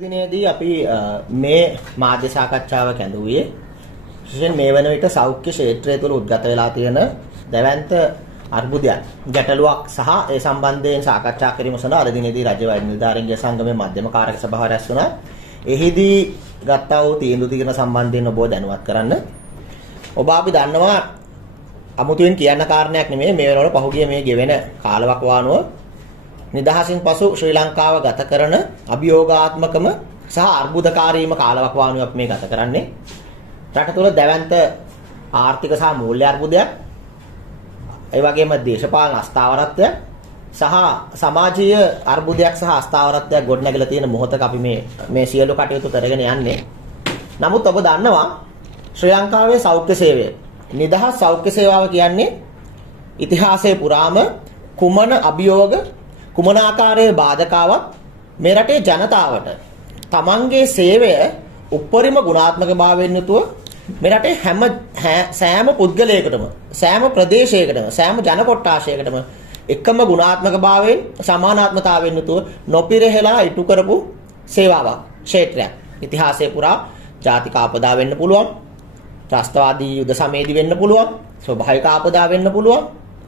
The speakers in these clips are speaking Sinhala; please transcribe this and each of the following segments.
දිනේදී අපි මේ මාධ්‍ය සාකච්ඡාව කැඳවුවේ විශේෂයෙන් මේ වන විට සෞඛ්‍ය ක්ෂේත්‍රය තුළ උද්ගත වෙලා තියෙන දැවැන්ත අර්බුදයන් ගැටලුවක් සහ ඒ සම්බන්ධයෙන් සාකච්ඡා කිරීම සඳහා අද දිනේදී රජ වෛද්‍ය නිලධාරීන්ගේ සංගමයේ මධ්‍යම කාර්යක සභාව රැස් වුණා. එහිදී ගත්තා වූ තීන්දුව తీරන සම්බන්ධයෙන් ඔබව දැනුවත් කරන්න. ඔබ අපි දන්නවා අමුතුවෙන් කියන්න කාරණයක් නෙමෙයි මේ වෙනකොට පහුගිය මේ ගෙවෙන කාලවකවානුව නිදහසින් පසු ශ්‍රී ලංකාව ගත කරන අභියෝගාත්මකම සහ අර්බුදකාරීම කාලවකවානුවක් මේ ගත කරන්නේ. රට තුළ දැවැන්ත ආර්ථික සහ මූල්‍ය අර්බුදයක්, ඒ වගේම දේශපාලන අස්ථාවරත්වයක් සහ සමාජීය අර්බුදයක් සහ අස්ථාවරත්වයක් ගොඩනැගලා තියෙන මොහොතක අපි මේ සියලු කටයුතු කරගෙන යන්නේ. නමුත් ඔබ දන්නවා ශ්‍රී ලංකාවේ සෞඛ්‍ය සේවය, නිදහස් සෞඛ්‍ය සේවාව කියන්නේ ඉතිහාසයේ පුරාම කුමන අභියෝග කුමන ආකාරයේ බාධකාවක් මේ රටේ ජනතාවට තමන්ගේ සේවය උපරිම ගුණාත්මක භාවයෙන් යුතුව මේ රටේ සෑම පුද්ගලයෙකුටම සෑම ප්‍රදේශයකටම සෑම ජන කොට්ටාශයකටම එකම ගුණාත්මක භාවයෙන් සමානාත්මතාවයෙන් යුතුව නොපිරහෙලා ඉටු කරපු සේවාවක් ක්ෂේත්‍රයක්. ඉතිහාසයේ පුරා ජාතික ආපදා වෙන්න පුළුවන්, ත්‍රස්තවාදී යුද සමයේදී වෙන්න පුළුවන්, ස්වභාවික ආපදා වෙන්න පුළුවන්,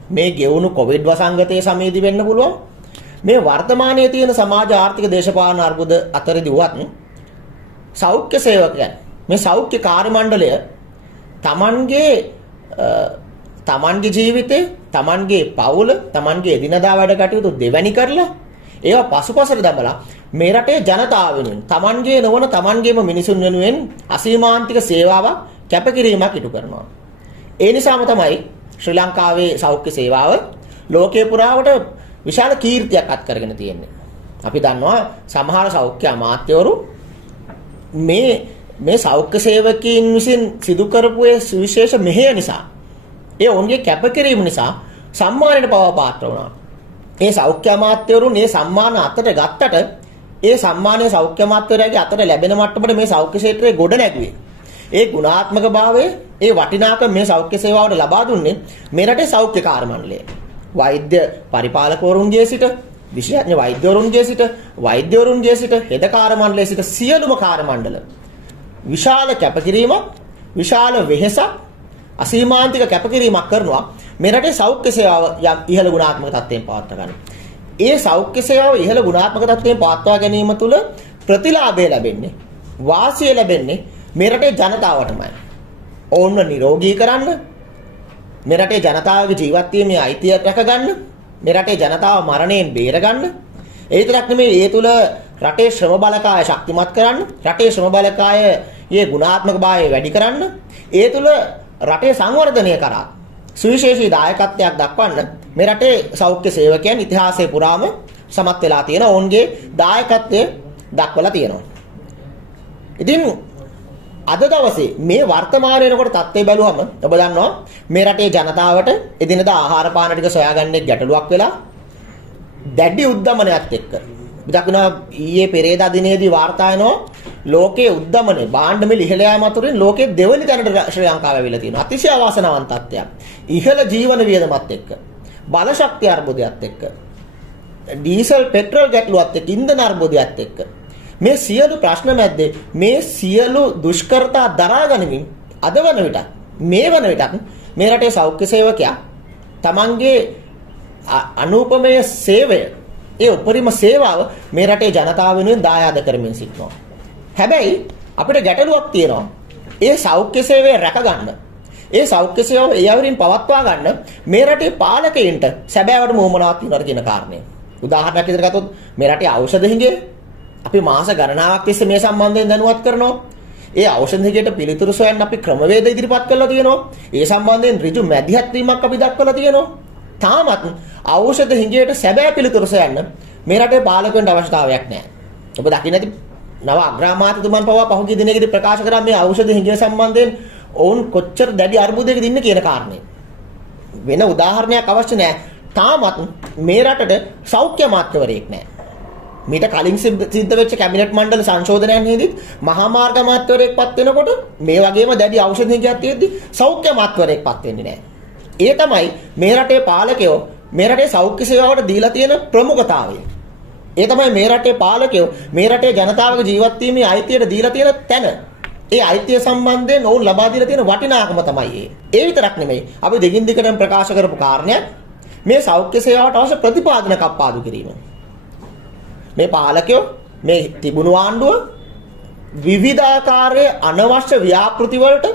මේ ගෙවුණු කොවිඩ් වසංගතයේ සමයේදී වෙන්න පුළුවන්. මේ වර්තමානයේ තියෙන සමාජ ආර්ථික දේශපාලන අර්බුද අතරදී වුවත් සෞඛ්‍ය සේවකයන් මේ සෞඛ්‍ය කාර්ය මණ්ඩලය තමන්ගේ ජීවිතේ, තමන්ගේ පවුල, තමන්ගේ එදිනදා වැඩ කටයුතු දෙවැනි කරලා ඒවා පසුපසට දමලා මේ රටේ ජනතාව වෙනුවෙන් තමන්ගේ නොවන තමන්ගේම මිනිසුන් වෙනුවෙන් අසීමාන්තික සේවාවක් කැපකිරීමක් ඉටු කරනවා. ඒ නිසාම තමයි ශ්‍රී ලංකාවේ සෞඛ්‍ය සේවාව ලෝකේ පුරාවට විශාල කීර්තියක් අත් කරගෙන තියෙන්නේ. අපි දන්නවා සමහර සෞඛ්‍ය අමාත්‍යවරු මේ සෞඛ්‍ය සේවකයන් විසින් සිදු කරපු ඒ සුවිශේෂ මෙහෙය නිසා, ඒ ඔවුන්ගේ කැපකිරීම නිසා සම්මානයට පවා පාත්‍ර වුණා. ඒ සෞඛ්‍ය අමාත්‍යවරුන් මේ සම්මාන අතට ගත්තට ඒ සම්මානය සෞඛ්‍ය අමාත්‍යවරයාගේ අතට ලැබෙන මට්ටමට මේ සෞඛ්‍ය ක්ෂේත්‍රයේ ගොඩ නැගුවේ. ඒ ගුණාත්මක භාවයේ ඒ වටිනාකම මේ සෞඛ්‍ය සේවාවට ලබා දුන්නේ මේ රටේ සෞඛ්‍ය කාර්ය මණ්ඩලය. වෛද්‍ය පරිපාලකවරුන්ගේ සිට විශේෂඥ වෛද්‍යවරුන්ගේ සිට වෛද්‍යවරුන්ගේ සිට හෙද කාර්ය මණ්ඩලයේ සිට සියලුම කාර්ය මණ්ඩල විශාල කැපකිරීමක්, විශාල වෙහෙසක්, අසීමාන්තික කැපකිරීමක් කරනවා මේ රටේ සෞඛ්‍ය සේවාව ඉහළ ගුණාත්මක තත්ත්වයෙන් පවත්වා ගන්න. ඒ සෞඛ්‍ය සේවාව ඉහළ ගුණාත්මක තත්ත්වයෙන් පවත්වා ගැනීම තුළ ප්‍රතිලාභය ලැබෙන්නේ, වාසිය ලැබෙන්නේ මේ රටේ ජනතාවටමයි. ඔවුන්ව නිරෝගී කරන්න, මේ රටේ ජනතාවගේ ජීවත් වීමේ අයිතිය රැකගන්න, මේ රටේ ජනතාව මරණයෙන් බේරගන්න. ඒ විතරක් නෙමෙයි, ඒ තුල රටේ ශ්‍රම බලකාය ශක්තිමත් කරන්න, රටේ ශ්‍රම බලකායේ ගුණාත්මක භාවය වැඩි කරන්න, ඒ තුල රටේ සංවර්ධනය කරා සුවිශේෂී දායකත්වයක් දක්වන්න මේ රටේ සෞඛ්‍ය සේවකයන් ඉතිහාසයේ පුරාම සමත් වෙලා තියෙන ඔවුන්ගේ දායකත්වය දක්වලා තියෙනවා. ඉතින් අද දවසේ මේ වර්තමාන වෙනකොට තත්ත්වය බැලුවම ඔබ දන්නවා මේ රටේ ජනතාවට එදිනදා ආහාර පාන ටික සොයාගන්නේ ගැටලුවක් වෙලා දැඩි උද්දමනයත් එක්ක. විදක්නා ඊයේ පෙරේදා දිනේදී වාර්තා වෙනවා ලෝකයේ උද්දමනය භාණ්ඩ මිල ඉහළ යාම අතරින් ලෝකයේ දෙවනි තැනට ශ්‍රී ලංකාව ඇවිල්ලා තියෙනවා. අතිශය අවාසනාවන්ත තත්ත්වයක්. ඉහළ ජීවන වියදමත් එක්ක, බල ශක්තිය අර්බුදයත් එක්ක, ඩීසල් පෙට්‍රල් ගැටලුවත් එක්ක, ඉන්ධන අර්බුදයත් එක්ක මේ සියලු ප්‍රශ්න මැද්දේ මේ සියලු දුෂ්කරතා දරා ගනිමින් අද වන විට මේ වන විටත් මේ රටේ සෞඛ්‍ය සේවකයා තමන්ගේ අනූපමය සේවය, ඒ උපරිම සේවාව මේ රටේ ජනතාව වෙනුවෙන් දායාද කරමින් සිටිනවා. හැබැයි අපිට ගැටලුවක් තියෙනවා. ඒ සෞඛ්‍ය සේවය රැකගන්න, ඒ සෞඛ්‍ය සේවාව ඒ අවරින් පවත්වා ගන්න මේ රටේ පාලකයින්ට සැබෑවටම උවමනාවක් තියෙනවා කියන කාරණය. උදාහරණයක් විදිහට ගත්තොත් මේ රටේ ඖෂධ හිඟේ අපි මාස ගණනාවක් තිස්සේ මේ සම්බන්ධයෙන් දැනුවත් කරනවා. ඒ ඖෂධ හිඟේට පිළිතුරු සොයන්න අපි ක්‍රමවේද ඉදිරිපත් කරලා තියෙනවා. ඒ සම්බන්ධයෙන් ඍජු මැදිහත් වීමක් අපි දක්වලා තියෙනවා. තාමත් ඖෂධ හිඟේට සැබෑ පිළිතුරු සොයන්න මේ රටේ පාලකයන්ට අවශ්‍යතාවයක් නැහැ. ඔබ දකින්න ඇති නව අග්‍රාමාත්‍යතුමන් පවා පහුගිය දිනකදී ප්‍රකාශ කරා මේ ඖෂධ හිඟේ සම්බන්ධයෙන් ඔවුන් කොච්චර දැඩි අර්බුදයකද ඉන්නේ කියන කාරණේ. වෙන උදාහරණයක් අවශ්‍ය නැහැ. තාමත් මේ රටට සෞඛ්‍ය අමාත්‍යවරයෙක් නැහැ. මීට කලින් සිද්ධ වෙච්ච කැබිනට් මණ්ඩල සංශෝධනයන්හිදී මහා මාර්ග අමාත්‍යවරයෙක්පත් වෙනකොට මේ වගේම දැඩි ඖෂධ හිඟයක් තියෙද්දි සෞඛ්‍ය අමාත්‍යවරයෙක්පත් වෙන්නේ නැහැ. ඒ තමයි මේ රටේ පාලකයෝ මේ රටේ සෞඛ්‍ය සේවාවට දීලා තියෙන ප්‍රමුඛතාවය. ඒ තමයි මේ රටේ පාලකයෝ මේ රටේ ජනතාවගේ ජීවත් වීමේ අයිතියට දීලා තියෙන තැන. ඒ අයිතිය සම්බන්ධයෙන් ඔවුන් ලබා දීලා තියෙන වටිනාකම තමයි ඒ. ඒ විතරක් නෙමෙයි. අපි දෙකින් දිගටම ප්‍රකාශ කරපු කාරණයක් මේ සෞඛ්‍ය සේවාවට අවශ්‍ය ප්‍රතිපාදන කප්පාදු කිරීම. මේ පාලකයෝ මේ තිබුණු ආණ්ඩුව විවිධාකාරයේ අනවශ්‍ය ව්‍යාපෘති වලට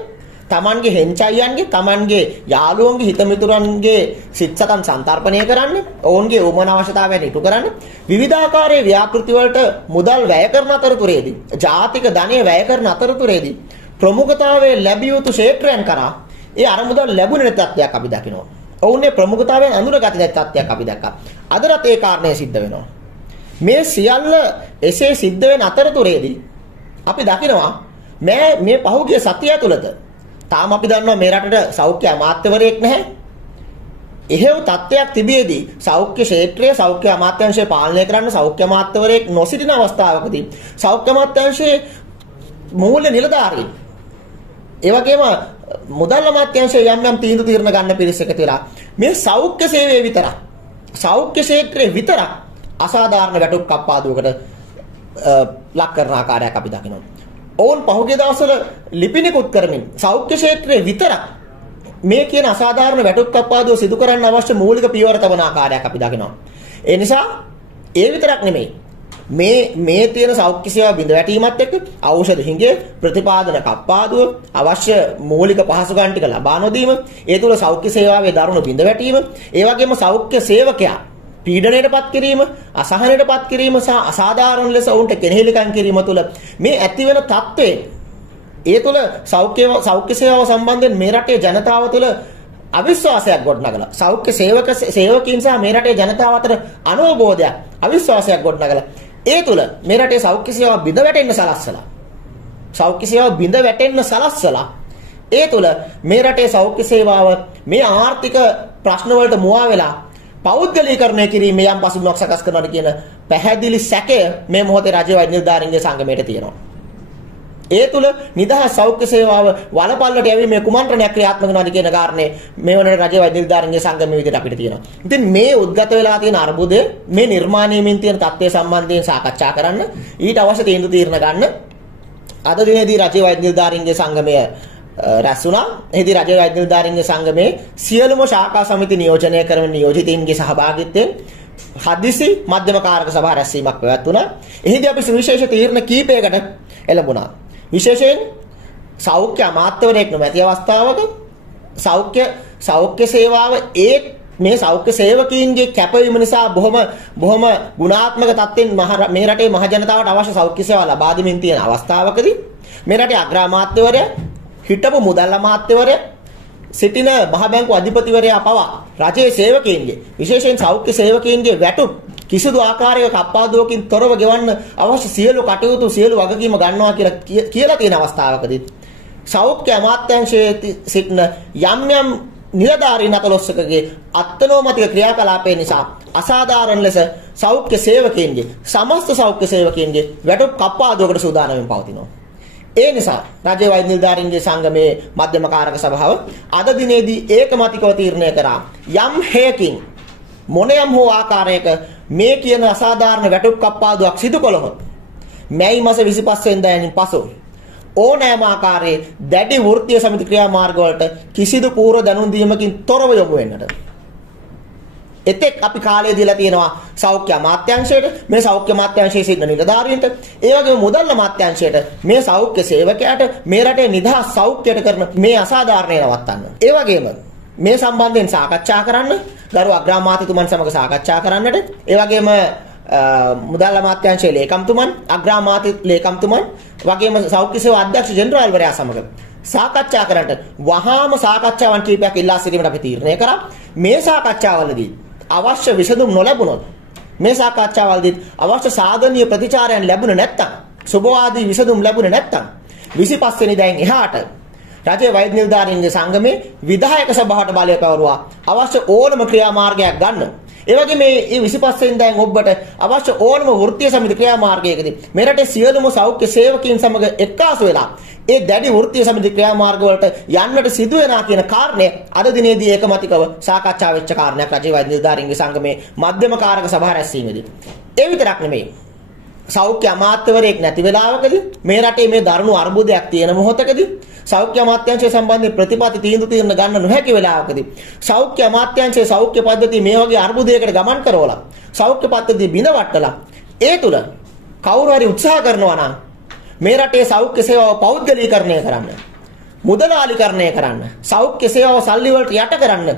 තමන්ගේ හෙන්චයියන්ගේ තමන්ගේ යාළුවන්ගේ හිතමිතුරන්ගේ සිත්සතන් සන්තරපණය කරන්නේ ඔවුන්ගේ උමන අවශ්‍යතාවයන් ඉටු කරන්නේ විවිධාකාරයේ ව්‍යාපෘති වලට මුදල් වැය කරන අතරතුරේදී ජාතික ධනය වැය කරන අතරතුරේදී ප්‍රමුඛතාවයේ ලැබිය යුතු ක්ෂේත්‍රයන් කරා ඒ අරමුදල් ලැබුණේ නැති තත්ත්වයක් අපි දකිනවා. ඔවුන්ගේ ප්‍රමුඛතාවයෙන් අඳුරගත නැති තත්ත්වයක් අපි දැක්කා. අදටත් ඒ කාරණේ සිද්ධ වෙනවා. මේ සියල්ල එසේ සිද්ධ වෙන අතරතුරේදී අපි දකිනවා මේ පහුගිය සතිය තුළද තාම අපි දන්නවා මේ රටට සෞඛ්‍ය අමාත්‍යවරයෙක් නැහැ. එහෙව් තත්ත්වයක් තිබියදී සෞඛ්‍ය ක්ෂේත්‍රයේ සෞඛ්‍ය අමාත්‍යාංශය පාලනය කරන්න සෞඛ්‍ය අමාත්‍යවරයෙක් නොසිටින අවස්ථාවකදී සෞඛ්‍ය අමාත්‍යාංශයේ මූල්‍ය නිලධාරීන් ඒ වගේම මුදල් අමාත්‍යාංශයේ යම් තීන්දුව తీරන ගන්න පිරිස එකතු වෙලා මේ සෞඛ්‍ය සේවයේ විතරක් සෞඛ්‍ය ක්ෂේත්‍රයේ විතරක් අසාධාරණ වැටුප් කප්පාදුවකට ලක් කරන ආකාරයක් අපි දකිනවා. ඔවුන් පහුගිය දවස්වල ලිපිනිකුත් කරමින් සෞඛ්‍ය ක්ෂේත්‍රයේ විතරක් මේ කියන අසාධාරණ වැටුප් කප්පාදුව සිදු කරන්න අවශ්‍ය මූලික පියවර තබන ආකාරයක් අපි දකිනවා. ඒ නිසා ඒ විතරක් නෙමෙයි මේ තියෙන සෞඛ්‍ය සේවා බිඳ වැටීමත් එක්ක ඖෂධ හිඟේ ප්‍රතිපාදන කප්පාදුව අවශ්‍ය මූලික පහසුකම් ටික ලබා නොදීම ඒ තුළ සෞඛ්‍ය සේවාවේ දරුණු බිඳ වැටීම ඒ වගේම සෞඛ්‍ය සේවකයා පීඩනයටපත් කිරීම අසහනයටපත් කිරීම සහ අසාධාරණ ලෙස ඔවුන්ට කෙනෙහිලිකම් කිරීම තුළ මේ ඇති වෙන තත්ත්වයෙන් ඒ තුළ සෞඛ්‍ය සේවාව සම්බන්ධයෙන් මේ රටේ ජනතාව තුළ අවිශ්වාසයක් ගොඩනගලා සෞඛ්‍ය සේවකයන් සහ මේ රටේ ජනතාව අතර අනවබෝධයක් අවිශ්වාසයක් ගොඩනගලා ඒ තුළ මේ රටේ සෞඛ්‍ය සේවාව බිඳ වැටෙන්න සලස්සලා ඒ තුළ මේ රටේ සෞඛ්‍ය සේවාව මේ ආර්ථික ප්‍රශ්න වලට මුවා වෙලා පෞද්ගලීකරණය කිරීමේ යම් පසුබිමක් සකස් කරනවාද කියන පැහැදිලි සැකය මේ මොහොතේ රජයේ වෛද්‍ය නිලධාරීන්ගේ සංගමයට තියෙනවා. ඒ තුල නිදහස් සෞඛ්‍ය සේවාව වලපල්ලට යැවීමේ කුමන්ත්‍රණයක් ක්‍රියාත්මක වෙනවාද කියන කාරණේ මේ වන රජයේ වෛද්‍ය නිලධාරීන්ගේ සංගමයේ විදිහට අපිට තියෙනවා. ඉතින් මේ උද්ගත වෙලා තියෙන අර්බුදය මේ නිර්මාණයමින් තියෙන තත්ත්වය සම්බන්ධයෙන් සාකච්ඡා කරන්න ඊට අවශ්‍ය තීන්දුව తీරන ගන්න අද දිනේදී රජයේ වෛද්‍ය නිලධාරීන්ගේ සංගමය රැස් වුණා. එහිදී රජයේ වෛද්‍ය නිලධාරීන්ගේ සංගමේ සියලුම ශාඛා සමිති නියෝජනය කරන නියෝජිතයින්ගේ සහභාගීත්වයෙන් හදිසි මධ්‍යම කාරක සභා රැස්වීමක් පැවැත්වුණා. එහිදී අපි සුවිශේෂ තීරණ කීපයකට එළඹුණා. විශේෂයෙන් සෞඛ්‍ය අමාත්‍යවරයෙක් නොමැති අවස්ථාවක සෞඛ්‍ය සේවාව මේ සෞඛ්‍ය සේවකීන්ගේ කැපවීම නිසා බොහොම ගුණාත්මක තත්ත්වෙන් මේ රටේ මහ ජනතාවට අවශ්‍ය සෞඛ්‍ය සේවා ලබා දෙමින් තියෙන අවස්ථාවකදී මේ රටේ අග්‍ර අමාත්‍යවරයා හිටපු මුදල් අමාත්‍යවරයා සිටින මහ බැංකුව අධිපතිවරයා පවා රජයේ සේවකීන්ගේ විශේෂයෙන් සෞඛ්‍ය සේවකීන්ගේ වැටුප් කිසිදු ආකාරයක කප්පාදුවකින් තොරව ගෙවන්න අවශ්‍ය සියලු කටයුතු සියලු වගකීම් ගන්නවා කියලා තියෙන අවස්ථාවකදී සෞඛ්‍ය අමාත්‍යාංශයේ සිටින යම් නිලධාරීන් 14කගේ අත්නෝමතික ක්‍රියාකලාපය නිසා අසාධාරණ ලෙස සෞඛ්‍ය සේවකීන්ගේ සමස්ත සෞඛ්‍ය සේවකීන්ගේ වැටුප් කප්පාදුවකට සූදානම්ව පවතිනවා. ඒ නිසා රජයේ වෛද්‍ය නිලධාරීන්ගේ සංගමයේ මධ්‍යම කාරක සභාව අද දිනේදී ඒකමතිකව තීරණය කරා යම් හේකින් මොනියම් හෝ ආකාරයක මේ කියන අසාධාරණ වැටුප් කප්පාදුවක් සිදු කළොත් මැයි මාස 25 වෙනිදායින් පසු ඕනෑම ආකාරයේ දැඩි වෘත්තීය සමිති ක්‍රියාමාර්ග වලට කිසිදු පූර්ව දැනුම් දීමකින් තොරව යොමු වෙන්නට. එතෙක් අපි කාලය දීලා තියෙනවා සෞඛ්‍ය අමාත්‍යාංශයට මේ සෞඛ්‍ය අමාත්‍යාංශයේ සිටින නිලධාරීන්ට ඒ වගේම මුදල් අමාත්‍යාංශයට මේ සෞඛ්‍ය සේවකයාට මේ රටේ නිදහස් සෞඛ්‍යයට කරන මේ අසාධාරණය නවත්තන්න. ඒ වගේම මේ සම්බන්ධයෙන් සාකච්ඡා කරන්න ගරු අග්‍රාමාත්‍යතුමන් සමග සාකච්ඡා කරන්නට ඒ වගේම මුදල් අමාත්‍යාංශයේ ලේකම්තුමන් අග්‍රාමාත්‍ය ලේකම්තුමන් වගේම සෞඛ්‍ය සේවා අධ්‍යක්ෂ ජෙනරාල්වරයා සමග සාකච්ඡා කරන්නට වහාම සාකච්ඡාවන් කීපයක් ඉල්ලා සිටීමට අපි තීරණය කරා. මේ සාකච්ඡාවලදී අවශ්‍ය විසඳුම් නොලැබුණොත් මේ සාකච්ඡාවලදී අවශ්‍ය සාධනීය ප්‍රතිචාරයන් ලැබුණ නැත්නම් සුබවාදී විසඳුම් ලැබුණේ නැත්නම් 25 වෙනිදායින් එහාට රජයේ වෛද්‍ය නිලධාරීන්ගේ සංගමේ විධායක සභාවට බලය පැවරුවා අවශ්‍ය ඕනම ක්‍රියාමාර්ගයක් ගන්න. ඒ වගේ මේ 25 වෙනිදායින් ඔබට අවශ්‍ය ඕනම වෘත්තීය සමිති ක්‍රියාමාර්ගයකදී මේ රටේ සියලුම සෞඛ්‍ය සේවකීන් සමග එක්කාසු වෙලා ඒ දැඩි වෘත්තීය සමිති ක්‍රියාමාර්ග වලට යන්නට සිදු වෙනා කියන කාරණය අද දිනේදී ඒකමතිකව සාකච්ඡා වෙච්ච කාරණයක් රජයේ වෛද්‍ය නිලධාරීන්ගේ සංගමේ මධ්‍යම කාරක සභාව රැස්වීමේදී. ඒ විතරක් නෙමෙයි. සෞඛ්‍ය අමාත්‍යවරයෙක් නැති වෙලාවකදී මේ රටේ මේ දරුණු අර්බුදයක් තියෙන මොහොතකදී සෞඛ්‍ය අමාත්‍යාංශය සම්බන්ධයෙන් ප්‍රතිපත්ති තීන්දුව ගන්න නොහැකි වෙලාවකදී සෞඛ්‍ය අමාත්‍යාංශයේ සෞඛ්‍ය පද්ධතිය මේ වගේ අර්බුදයකට ගමන් කරවලා සෞඛ්‍ය පද්ධතිය බිඳවට්ටලා ඒ තුල කවුරු හරි උත්සාහ කරනවා නම් මේ රටේ සෞඛ්‍ය සේවාව පෞද්ගලීකරණය කරන්න, මුදලාලිකරණය කරන්න, සෞඛ්‍ය සේවාව සල්ලි වලට යට කරන්න,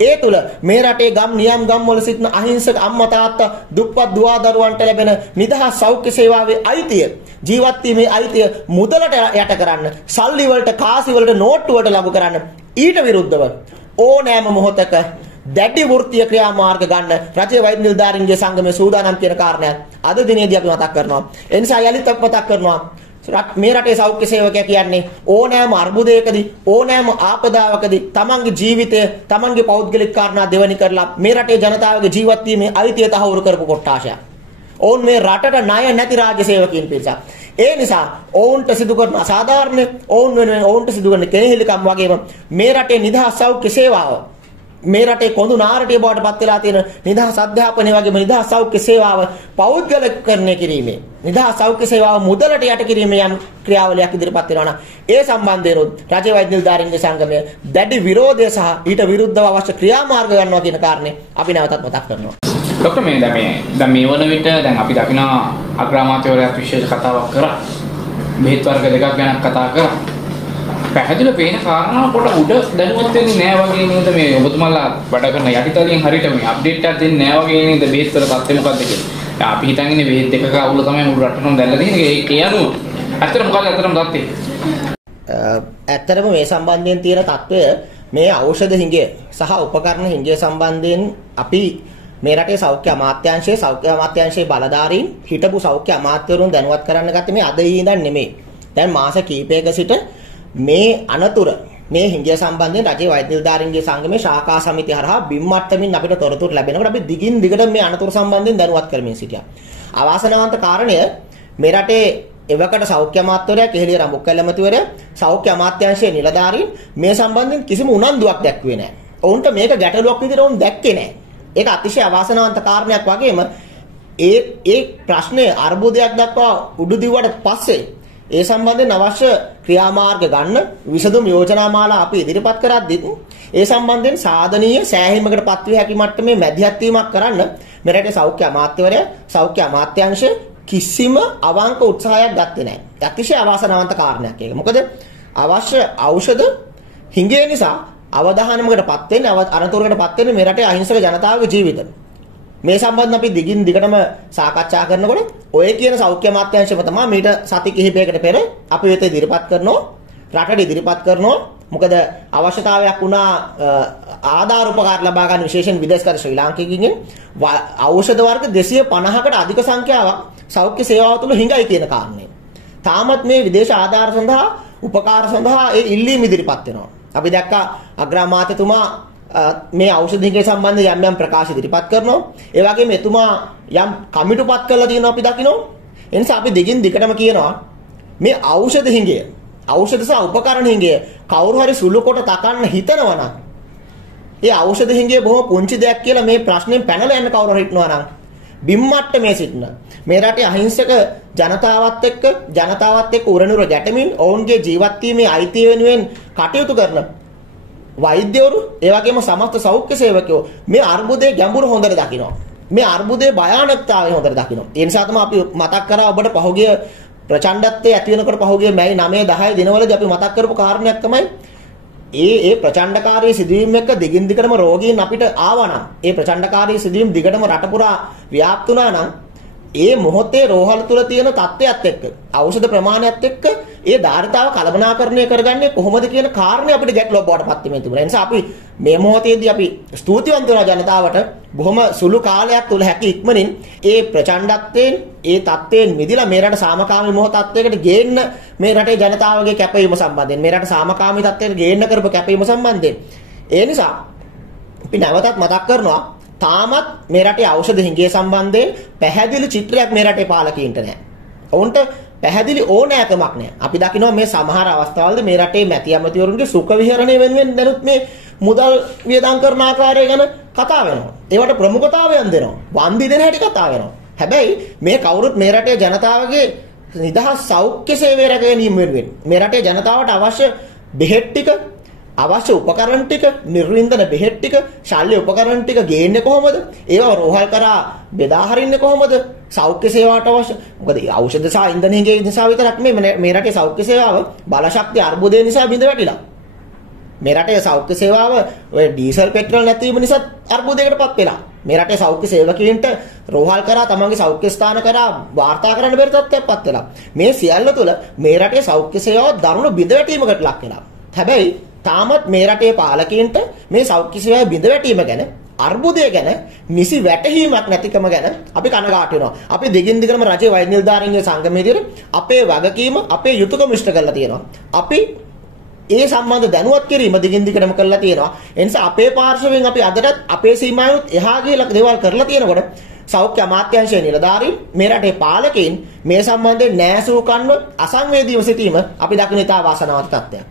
ඒ තුල මේ රටේ නියම් ගම් වල සිටින අහිංසක අම්මා තාත්තා දුප්පත් දුවා දරුවන්ට ලැබෙන නිදහස් සෞඛ්‍ය සේවාවේ අයිතිය, ජීවත් වීමේ අයිතිය මුදලට යට කරන්න, සල්ලි වලට කාසි වලට නෝට්ටු වලට ලබු කරන්න, ඊට විරුද්ධව ඕනෑම මොහොතක දැඩි වෘත්තීය ක්‍රියාමාර්ග ගන්න රජයේ වෛද්‍ය නිලධාරීන්ගේ සංගමයේ සූදානම් කියන කාරණයක් අද දිනේදී අපි මතක් කරනවා. ඒ නිසා යලිත් අපි මතක් කරනවා මේ රටේ සෞඛ්‍ය සේවකයා කියන්නේ ඕනෑම අර්බුදයකදී ඕනෑම ආපදාවකදී තමන්ගේ ජීවිතය තමන්ගේ පෞද්ගලික කාරණා දෙවනි කරලා මේ රටේ ජනතාවගේ ජීවත් වීමේ අයිතිය තහවුරු කරපු කොට්ටාශයක්. ඔවුන් මේ රටට ණය නැති රාජ්‍ය සේවකීන් පිරිසක්. ඒ නිසා ඔවුන්ට සිදු කරන අසාධාරණ ඔවුන් වෙනුවෙන් ඔවුන්ට සිදු කරන කෙනෙහිලිකම් වගේම මේ රටේ නිදහස් සෞඛ්‍ය සේවාව මේ රටේ කොඳු නාරටිය බවට පත් වෙලා තියෙන නිදහස් අධ්‍යාපනය වගේම නිදහස් සෞඛ්‍ය සේවාව පෞද්ගලිකකරණය කිරීමේ නිදහස් සෞඛ්‍ය සේවාව මුදලට යට කිරීමේ යම් ක්‍රියාවලියක් ඉදිරිපත් වෙනවා නම් ඒ සම්බන්ධයෙන් රජයේ වෛද්‍ය නිලධාරීන්ගේ සංගමය දැඩි විරෝධය සහ ඊට විරුද්ධව අවශ්‍ය ක්‍රියාමාර්ග ගන්නවා කියන කාරණේ අපි නැවතත් මතක් කරනවා. ડોક્ટર දැන් මේ වන විට දැන් අපි දකිනවා අග්‍රාමාත්‍යවරයාත් විශේෂ කතාවක් කරා. බෙහෙත් වර්ග දෙකක් ගැන කතා කරා. පැහැදිලිව පේන කාරණා කොට උඩ දැනුවත් වෙන්නේ නැහැ වගේ නේද මේ ඔබතුමාලා වැඩ කරන යටිතලින් හරියට මේ අප්ඩේට් එකක් දෙන්නේ නැහැ වගේ නේද බෙහෙත් වල තත්ත්වය මොකක්ද කියලා. අපි හිතන්නේ බෙහෙත් දෙකක අවුල තමයි මුළු රටටම දැල්ලා තියෙන්නේ. ඒ අනුව ඇත්තට මොකක්ද ඇත්තටම තත්ත්වය? ඇත්තටම මේ සම්බන්ධයෙන් තියෙන තත්ත්වය මේ ඖෂධ හිඟය සහ උපකරණ හිඟය සම්බන්ධයෙන් අපි මේ රටේ සෞඛ්‍ය අමාත්‍යාංශයේ බලධාරීන් හිටපු සෞඛ්‍ය අමාත්‍යවරුන් දැනුවත් කරන්න ගත්තේ මේ අද ඉඳන් නෙමෙයි. දැන් මාස කිහිපයක සිට මේ අනතුර මේ හිඟය සම්බන්ධයෙන් රජයේ වෛද්‍ය නිලධාරීන්ගේ සංගමේ ශාඛා සමිතිය හරහා බිම් මට්ටමින් අපිට තොරතුරු ලැබෙනකොට අපි දිගින් දිගට මේ අනතුරු සම්බන්ධයෙන් දැනුවත් කරමින් සිටියා. අවාසනාවන්ත කාරණය මේ රටේ එවකට සෞඛ්‍ය අමාත්‍යවරයා කෙහෙලිය රඹුක්කැල ඇමතිවරයා සෞඛ්‍ය අමාත්‍යාංශයේ නිලධාරීන් මේ සම්බන්ධයෙන් කිසිම උනන්දුවක් දැක්ුවේ නැහැ. ඔවුන්ට මේක ගැටලුවක් විදිහට ඔවුන් දැක්කේ නැහැ. ඒක අතිශය අවාසනාවන්ත කාරණයක් වගේම ඒ ප්‍රශ්නේ අර්බුදයක් දක්වා උඩු දිව්වට පස්සේ ඒ සම්බන්ධයෙන් අවශ්‍ය ක්‍රියාමාර්ග ගන්න විසඳුම් යෝජනා මාලා අපි ඉදිරිපත් කරද්දී ඒ සම්බන්ධයෙන් සාධනීය සෑහීමකට පත්විය හැකි මට්ටමේ මැදිහත් වීමක් කරන්න මේ රටේ සෞඛ්‍ය අමාත්‍යවරයා සෞඛ්‍ය අමාත්‍යාංශය කිසිම අවංක උත්සාහයක් ගත්තේ නැහැ. අතිශය අවාසනාවන්ත කාරණයක් ඒක. මොකද අවශ්‍ය ඖෂධ හිඟය නිසා අවධානයකටපත් වෙන්නේ අනතුරකටපත් වෙන්නේ මේ රටේ අහිංසක ජනතාවගේ ජීවිත. මේ සම්බන්ධව අපි දිගින් දිගටම සාකච්ඡා කරනකොට ඔය කියන සෞඛ්‍ය අමාත්‍යාංශය තමයි මීට සති කිහිපයකට පෙර අපි වෙත ඉදිරිපත් කරනවා රටට ඉදිරිපත් කරනවා. මොකද අවශ්‍යතාවයක් වුණා ආධාර උපකාර ලබා ගන්න විශේෂයෙන් විදේශගත ශ්‍රී ලාංකිකයින්ගෙන් ඖෂධ වර්ග 250කට අධික සංඛ්‍යාවක් සෞඛ්‍ය සේවාව තුළ හිඟයි කියන කාරණේ. තාමත් මේ විදේශ ආධාර සඳහා උපකාර සඳහා ඒ ඉල්ලීම් ඉදිරිපත් වෙනවා. අපි දැක්කා අග්‍රාමාත්‍යතුමා මේ ඖෂධ හිඟය සම්බන්ධ යම් යම් ප්‍රකාශ ඉදිරිපත් කරනවා. ඒ වගේම එතුමා යම් කමිටුපත් කරලා තියෙනවා අපි දකිනවා. ඒ නිසා අපි දිගින් දිගටම කියනවා මේ ඖෂධ හිඟය ඖෂධ සහ උපකරණ හිඟය කවුරු හරි සුළු කොට තකන්න හිතනවා නම් ඒ ඖෂධ හිඟය බොහොම පුංචි දෙයක් කියලා මේ ප්‍රශ්نين පැනලා යන්න කවුරු හරි හිටනවා නම් බිම්මට්ටමේ සිටින මේ රටේ අහිංසක ජනතාවත් එක්ක උරනුර ගැටමින් ඔවුන්ගේ ජීවත් වීමේ අයිතිය වෙනුවෙන් කටයුතු කරන වෛද්‍යවරු ඒ වගේම සමස්ත සෞඛ්‍ය සේවකයෝ මේ අර්බුදයේ ගැඹුර හොඳට දකිනවා. මේ අර්බුදයේ භයානකතාවය හොඳට දකිනවා. ඒ නිසා තමයි අපි මතක් කරා ඔබට පහුගිය ප්‍රචණ්ඩත්වයේ ඇති වෙනකොට පහුගිය මැයි 9 10 දිනවලදී අපි මතක් කරපු කාරණයක් තමයි ඒ ප්‍රචණ්ඩකාරී සිදුවීම් එක්ක දිගින් දිගටම රෝගීන් අපිට ආවනම් ඒ ප්‍රචණ්ඩකාරී සිදුවීම් දිගටම රට පුරා ව්‍යාප්ත වුණා නම් ඒ මොහොතේ රෝහල තුල තියෙන තත්ත්වයක් එක්ක ඖෂධ ප්‍රමාණයත් එක්ක ඒ ධාරිතාව කළමනාකරණය කරගන්නේ කොහොමද කියන කාරණේ අපිට ගැටලුවක් බවට පත් වෙමින් තිබුණා. ඒ නිසා අපි මේ මොහොතේදී අපි ස්තුතිවන්ත වෙනවා ජනතාවට බොහොම සුළු කාලයක් තුල හැකි ඉක්මනින් ඒ ප්‍රචණ්ඩත්වයෙන් ඒ තත්ත්වයෙන් මිදලා මේ රට සාමකාමී මොහොතත්වයකට ගේන්න මේ රටේ ජනතාවගේ කැපවීම සම්බන්ධයෙන් මේ රට සාමකාමී තත්ත්වයට ගේන්න කරපු කැපවීම සම්බන්ධයෙන් ඒ නිසා අපි නැවතත් මතක් කරනවා තාමත් මේ රටේ ඖෂධ හිඟය සම්බන්ධයෙන් පැහැදිලි චිත්‍රයක් මේ රටේ පාලකීන්ට නැහැ. ඔවුන්ට පැහැදිලි ඕනෑකමක් නැහැ. අපි දකිනවා මේ සමහර අවස්ථාවලදී මේ රටේ මැති ඇමතිවරුන්ගේ සුඛ විහරණය වෙනුවෙන් දැනුත් මේ මුදල් වියදම් කරන ආකාරය ගැන කතා වෙනවා. ඒවට ප්‍රමුඛතාවයන් දෙනවා. වන්දි දෙන හැටි කතා වෙනවා. හැබැයි මේ කවුරුත් මේ රටේ ජනතාවගේ නිදහස් සෞඛ්‍ය සේවය රැක ගැනීම වෙනුවෙන් මේ රටේ ජනතාවට අවශ්‍ය බෙහෙත් ටික, අවශ්‍ය උපකරණ ටික, නිර්වින්දන බෙහෙත් ටික, ශල්‍ය උපකරණ ටික ගේන්නේ කොහොමද? ඒවා රෝහල් කරා බෙදා හරින්නේ කොහොමද? සෞඛ්‍ය සේවාවට අවශ්‍ය. මොකද ඖෂධ සහ ඉන්ධනයේ නිසා විතරක් මේ රටේ සෞඛ්‍ය සේවාව බලශක්ති අර්බුදය නිසා බිඳ වැටිලා. මේ රටේ සෞඛ්‍ය සේවාව ඔය ඩීසල් පෙට්‍රල් නැතිවීම නිසා අර්බුදයකටපත් වෙලා. මේ රටේ සෞඛ්‍ය සේවකයන්ට රෝහල් කරා තමන්ගේ සෞඛ්‍ය ස්ථාන කරා වාර්තා කරන්න බැරි තත්ත්වයක්පත් වෙලා. මේ සියල්ල තුළ මේ රටේ සෞඛ්‍ය සේවාව දරුණු බිඳ වැටීමකට ලක් වෙලා. හැබැයි තාමත් මේ රටේ පාලකයන්ට මේ සෞඛ්‍ය සේවාවේ බිඳ වැටීම ගැන අර්බුදය ගැන නිසි වැටහීමක් නැතිකම ගැන අපි කනගාටු වෙනවා. අපි දිගින් දිගටම රජයේ වෛද්‍ය නිලධාරීන්ගේ සංගමයේ විදිහට අපේ වගකීම, අපේ යුතුයකම ඉෂ්ට කරලා තියෙනවා. අපි ඒ සම්බන්ධ දැනුවත් කිරීම දිගින් දිගටම කරලා තියෙනවා. ඒ නිසා අපේ පාර්ශවයෙන් අපි අදටත් අපේ සීමාවෙත් එහා ගිහලා දේවල් කරලා තියෙනකොට සෞඛ්‍ය අමාත්‍යාංශයේ නිලධාරීන් මේ රටේ පාලකයින් මේ සම්බන්ධයෙන් නෑසූ කන්ව අසංවේදීව සිටීම අපි දකින ඉතා වාසනාවන්ත තත්ත්වයක්.